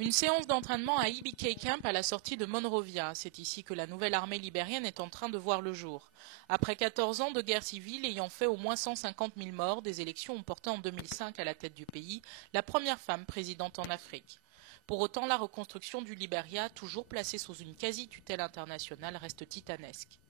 Une séance d'entraînement à EBK Camp à la sortie de Monrovia. C'est ici que la nouvelle armée libérienne est en train de voir le jour. Après 14 ans de guerre civile ayant fait au moins 150 000 morts, des élections ont porté en 2005 à la tête du pays la première femme présidente en Afrique. Pour autant, la reconstruction du Libéria, toujours placée sous une quasi-tutelle internationale, reste titanesque.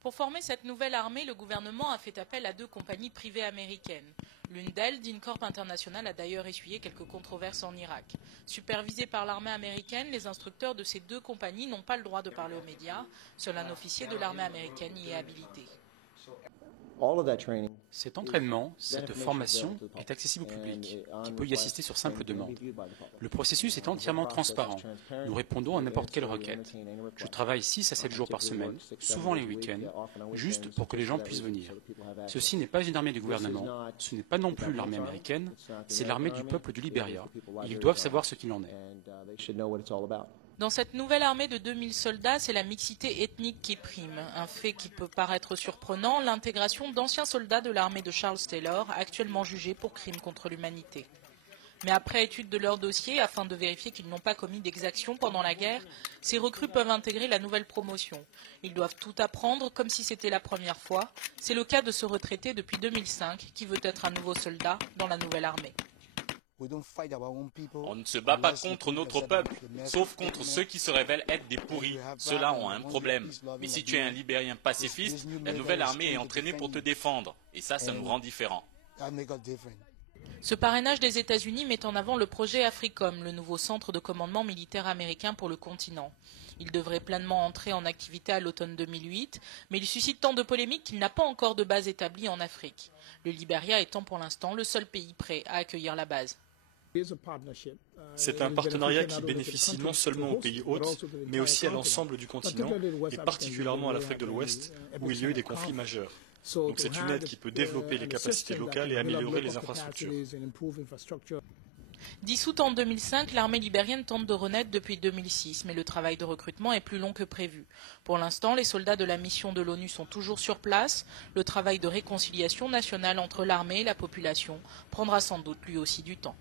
Pour former cette nouvelle armée, le gouvernement a fait appel à 2 compagnies privées américaines. L'une d'elles, DynCorp International, a d'ailleurs essuyé quelques controverses en Irak. Supervisés par l'armée américaine, les instructeurs de ces 2 compagnies n'ont pas le droit de parler aux médias. Seul un officier de l'armée américaine y est habilité. Cet entraînement, cette formation est accessible au public, qui peut y assister sur simple demande. Le processus est entièrement transparent. Nous répondons à n'importe quelle requête. Je travaille 6 à 7 jours par semaine, souvent les week-ends, juste pour que les gens puissent venir. Ceci n'est pas une armée du gouvernement, ce n'est pas non plus l'armée américaine, c'est l'armée du peuple du Libéria. Ils doivent savoir ce qu'il en est. Dans cette nouvelle armée de 2000 soldats, c'est la mixité ethnique qui prime. Un fait qui peut paraître surprenant, l'intégration d'anciens soldats de l'armée de Charles Taylor, actuellement jugés pour crimes contre l'humanité. Mais après étude de leur dossier, afin de vérifier qu'ils n'ont pas commis d'exactions pendant la guerre, ces recrues peuvent intégrer la nouvelle promotion. Ils doivent tout apprendre comme si c'était la première fois. C'est le cas de ce retraité depuis 2005 qui veut être un nouveau soldat dans la nouvelle armée. On ne se bat pas contre notre peuple, sauf contre ceux qui se révèlent être des pourris. Ceux-là ont un problème. Mais si tu es un Libérien pacifiste, la nouvelle armée est entraînée pour te défendre. Et ça nous rend différents. Ce parrainage des États-Unis met en avant le projet AFRICOM, le nouveau centre de commandement militaire américain pour le continent. Il devrait pleinement entrer en activité à l'automne 2008, mais il suscite tant de polémiques qu'il n'a pas encore de base établie en Afrique. Le Libéria étant pour l'instant le seul pays prêt à accueillir la base. C'est un partenariat qui bénéficie non seulement aux pays hôtes, mais aussi à l'ensemble du continent, et particulièrement à l'Afrique de l'Ouest, où il y a eu des conflits majeurs. Donc c'est une aide qui peut développer les capacités locales et améliorer les infrastructures. Dissoute en 2005, l'armée libérienne tente de renaître depuis 2006, mais le travail de recrutement est plus long que prévu. Pour l'instant, les soldats de la mission de l'ONU sont toujours sur place. Le travail de réconciliation nationale entre l'armée et la population prendra sans doute lui aussi du temps.